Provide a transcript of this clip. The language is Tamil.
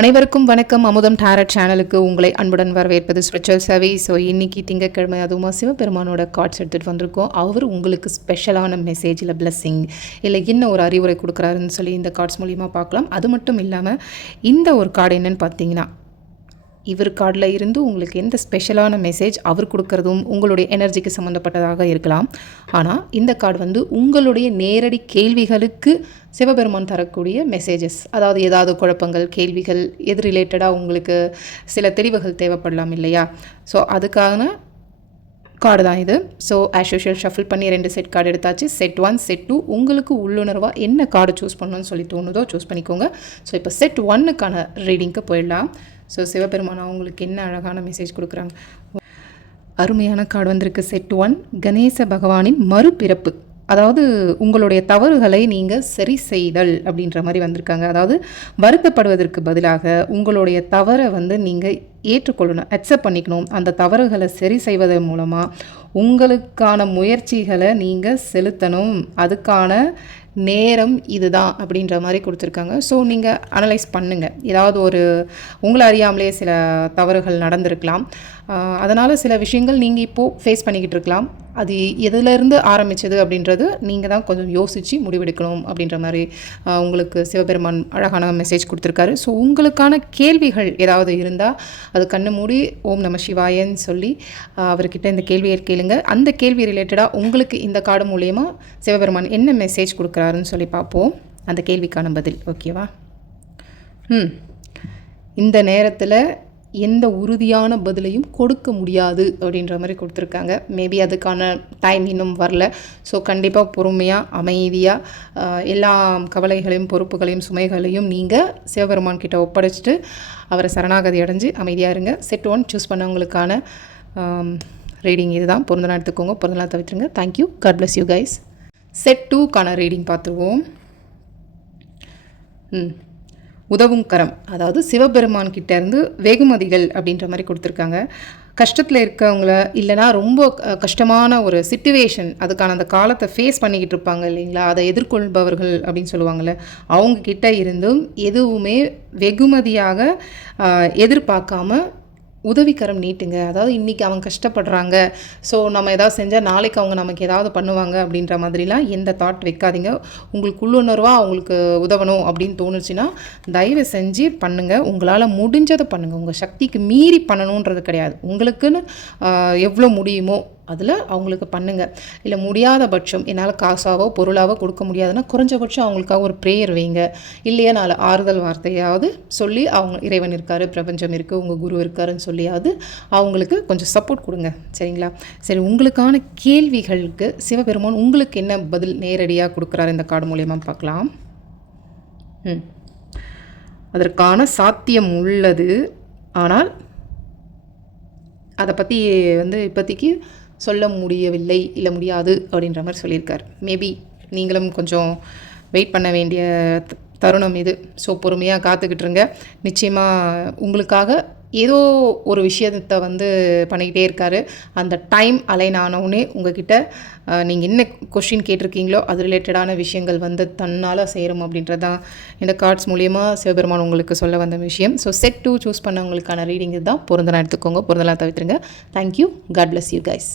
அனைவருக்கும் வணக்கம். அமுதம் டேரட் சேனலுக்கு உங்களை அன்புடன் வரவேற்பது ஸ்பெஷல் சவி ஸோ இன்றைக்கி திங்கக்கிழமை அதுவும் சிவபெருமானோட கார்ட்ஸ் எடுத்துகிட்டு வந்திருக்கோம். அவர் உங்களுக்கு ஸ்பெஷலான மெசேஜ் இல்லை பிளஸ்ஸிங் இல்லை என்ன ஒரு அறிவுரை கொடுக்குறாருன்னு சொல்லி இந்த கார்ட்ஸ் மூலிமா பார்க்கலாம். அது மட்டும் இல்லாமல் இந்த ஒரு கார்டு என்னன்னு பார்த்தீங்கன்னா இவர் கார்டில் இருந்து உங்களுக்கு எந்த ஸ்பெஷலான மெசேஜ் அவர் கொடுக்கறதும் உங்களுடைய எனர்ஜிக்கு சம்மந்தப்பட்டதாக இருக்கலாம். ஆனால் இந்த கார்டு வந்து உங்களுடைய நேரடி கேள்விகளுக்கு சிவபெருமான் தரக்கூடிய மெசேஜஸ் அதாவது ஏதாவது குழப்பங்கள் கேள்விகள் எது ரிலேட்டடாக உங்களுக்கு சில தெளிவுகள் தேவைப்படலாம் இல்லையா? ஸோ அதுக்கான கார்டு தான் இது. ஸோ ஆஸ் யூஷுவல் ஷஃபில் பண்ணி ரெண்டு செட் கார்டு எடுத்தாச்சு. செட் ஒன் செட் டூ உங்களுக்கு உள்ளுணர்வாக என்ன கார்டு சூஸ் பண்ணணும்னு சொல்லி தோணுதோ சூஸ் பண்ணிக்கோங்க. ஸோ இப்போ செட் ஒன்னுக்கான ரீடிங்க்கு போயிடலாம். ஸோ சிவபெருமான் அவங்களுக்கு என்ன அழகான மெசேஜ் கொடுக்குறாங்க? அருமையான கார்டு வந்திருக்கு. செட் ஒன் கணேச பகவானின் மறுபிறப்பு. அதாவது உங்களுடைய தவறுகளை நீங்கள் சரி செய்தல் அப்படின்ற மாதிரி வந்திருக்காங்க. அதாவது வருத்தப்படுவதற்கு பதிலாக உங்களுடைய தவறை வந்து நீங்கள் ஏற்றுக்கொள்ளணும் அக்செப்ட் பண்ணிக்கணும். அந்த தவறுகளை சரி செய்வதன் மூலமாக உங்களுக்கான முயற்சிகளை நீங்கள் செலுத்தணும். அதுக்கான நேரம் இதுதான் அப்படின்ற மாதிரி கொடுத்துருக்காங்க. ஸோ நீங்கள் அனலைஸ் பண்ணுங்கள் ஏதாவது ஒரு உங்களை அறியாமலே சில தவறுகள் நடந்திருக்கலாம். அதனால் சில விஷயங்கள் நீங்கள் இப்போது ஃபேஸ் பண்ணிக்கிட்டு இருக்கலாம். அது எதுலேருந்து ஆரம்பித்தது அப்படின்றது நீங்கள் தான் கொஞ்சம் யோசித்து முடிவெடுக்கணும் அப்படின்ற மாதிரி உங்களுக்கு சிவபெருமான் அழகான மெசேஜ் கொடுத்துருக்காரு. ஸோ உங்களுக்கான கேள்விகள் ஏதாவது இருந்தால் அது கண்ணு மூடி ஓம் நம சிவாயன்னு சொல்லி அவர்கிட்ட இந்த கேள்வியை கேளுங்க. அந்த கேள்வி ரிலேட்டடாக உங்களுக்கு இந்த கார்டு மூலயமா சிவபெருமான் என்ன மெசேஜ் கொடுக்குறாருன்னு சொல்லி பார்ப்போம். அந்த கேள்விக்கான பதில் ஓகேவா ம். இந்த நேரத்தில் எந்த உறுதியான பதிலையும் கொடுக்க முடியாது அப்படின்ற மாதிரி கொடுத்துருக்காங்க. மேபி அதுக்கான டைம் இன்னும் வரல. ஸோ கண்டிப்பாக பொறுமையாக அமைதியாக எல்லா கவலைகளையும் பொறுப்புகளையும் சுமைகளையும் நீங்கள் சிவபெருமான் கிட்ட ஒப்படைச்சிட்டு அவரை சரணாகதி அடைஞ்சு அமைதியாக இருங்க. செட் ஒன் சூஸ் பண்ணவங்களுக்கான ரீடிங் இதுதான். பிறந்தநாள் எடுத்துக்கோங்க. பிறந்தநாள் தவிர்த்துருங்க. Thank you God bless you guys set டூக்கான reading பார்த்துருவோம். ம். உதவும் கரம் அதாவது சிவபெருமான் கிட்டேருந்து வெகுமதிகள் அப்படின்ற மாதிரி கொடுத்துருக்காங்க. கஷ்டத்தில் இருக்கவங்கள இல்லைனா ரொம்ப கஷ்டமான ஒரு சுச்சுவேஷன் அதுக்கான அந்த காலத்தை ஃபேஸ் பண்ணிக்கிட்டு இருப்பாங்க இல்லைங்களா? அதை எதிர்கொள்பவர்கள் அப்படின்னு சொல்லுவாங்கள்ல அவங்க கிட்ட இருந்தும் எதுவுமே வெகுமதியாக எதிர்பார்க்காம உதவிக்கரம் நீட்டுங்க. அதாவது இன்றைக்கி அவங்க கஷ்டப்படுறாங்க. ஸோ நம்ம எதாவது செஞ்சால் நாளைக்கு அவங்க நமக்கு ஏதாவது பண்ணுவாங்க அப்படின்ற மாதிரிலாம் எந்த தாட் வைக்காதீங்க. உங்களுக்கு உள்ளுணர்வாக அவங்களுக்கு உதவணும் அப்படின்னு தோணுச்சுன்னா தயவு செஞ்சு பண்ணுங்கள் உங்களால் முடிஞ்சதை பண்ணுங்கள் உங்கள் சக்திக்கு மீறி பண்ணணுன்றது கிடையாது. உங்களுக்குன்னு எவ்வளோ முடியுமோ அதில் அவங்களுக்கு பண்ணுங்கள் இல்லை முடியாத பட்சம் என்னால் காசாவோ பொருளாவோ கொடுக்க முடியாதுன்னா குறைஞ்சபட்சம் அவங்களுக்காக ஒரு ப்ரேயர் வைங்க. இல்லையா நாலு ஆறுதல் வார்த்தையாவது சொல்லி அவங்க இறைவன் இருக்கார் பிரபஞ்சம் இருக்குது உங்கள் குரு இருக்காருன்னு சொல்லியாவது அவங்களுக்கு கொஞ்சம் சப்போர்ட் கொடுங்க. சரிங்களா? சரி உங்களுக்கான கேள்விகளுக்கு சிவபெருமான் உங்களுக்கு என்ன பதில் நேரடியாக கொடுக்குறாரு இந்த கார்டு மூலயமா பார்க்கலாம். ம். அதற்கான சாத்தியம் உள்ளது. ஆனால் அதை பற்றி வந்து இப்போதைக்கு சொல்ல முடியவில்லை இல்லை முடியாது அப்படின்ற மாதிரி சொல்லியிருக்கார். மேபி நீங்களும் கொஞ்சம் வெயிட் பண்ண வேண்டிய தருணம் இது. ஸோ பொறுமையாக காத்துக்கிட்டுருங்க நிச்சயமாக உங்களுக்காக ஏதோ ஒரு விஷயத்தை வந்து பண்ணிக்கிட்டே இருக்காரு. அந்த டைம் அலைன் ஆனவுடனே உங்ககிட்ட நீங்கள் என்ன கொஷின் கேட்டிருக்கீங்களோ அது ரிலேட்டடான விஷயங்கள் வந்து தன்னால் செய்கிறோம் அப்படின்றது தான் இந்த கார்ட்ஸ் மூலியமாக சிவபெருமான் உங்களுக்கு சொல்ல வந்த விஷயம். ஸோ செட் டூ சூஸ் பண்ணவங்களுக்கான ரீடிங் இதுதான். பொருந்தலாம் எடுத்துக்கோங்க. பொருந்தலாம் தவிர்த்துருங்க. Thank you God bless you guys